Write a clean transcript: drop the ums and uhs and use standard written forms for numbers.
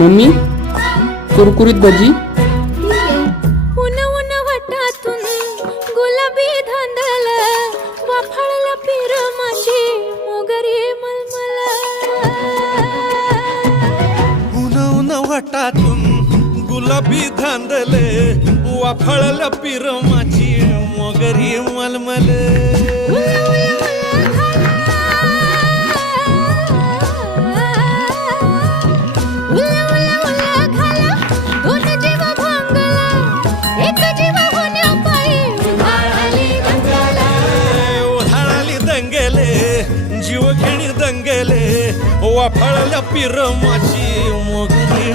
Mummy कुरकुरीत भजी. उन उन वाटातून गुलाबी धांदल वाफाळला पिर माझी मोगरी मलमल. उन उन वाटातून गुलाबी धांदले वाफळला पिर माझी मोगरी मलमल. जीव घेणी दंगेले वाफळल्या पिर माझी मोगरी